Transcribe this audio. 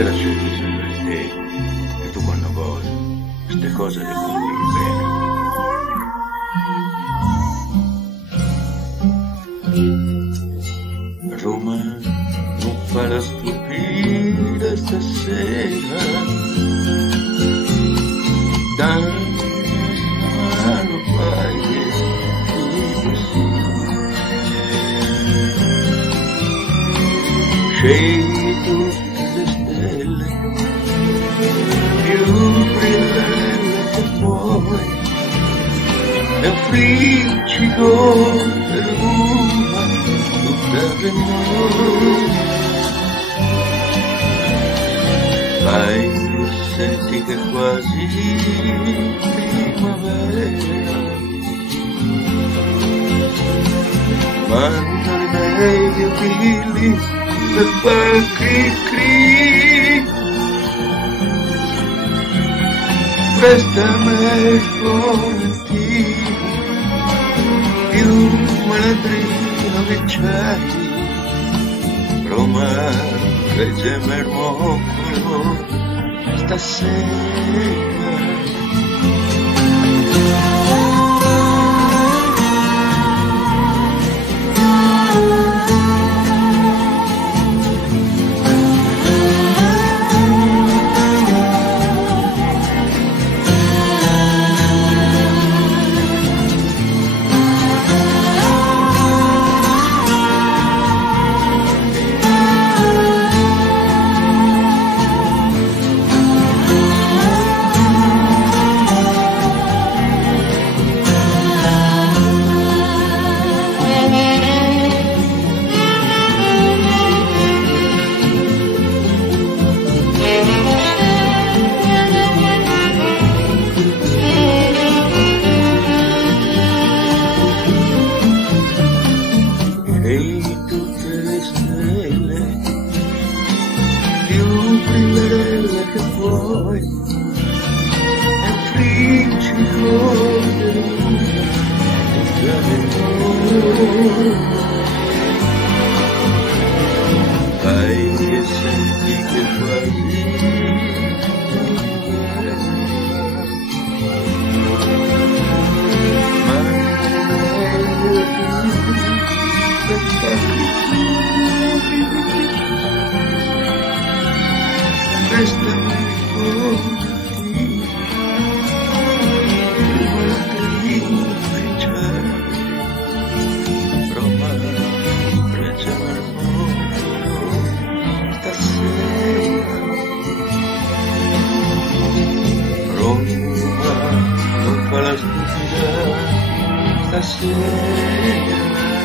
sera scelgo sempre te, e tu quando vuoi, queste cose le combini bene. Roma non farà stupire stasera, dai mano fai così. Scegli tutte le stelle più brillanti che puoi e affliggi con l'una tutta per noi. Fai senti che quasi primavera, manda i miei figli per far cri-cri. Prestami volentieri più malandrino che c'hai, Roma, reggeme il moccolo stasera. E tutte le stelle più brillanti che puoi e affliggi con le lune tutta per noi. Fai e senti che quasi prestami volentieri più malandrino che c'hai, Roma, reggeme il mondo stasera. Roma non fa la stupida stasera.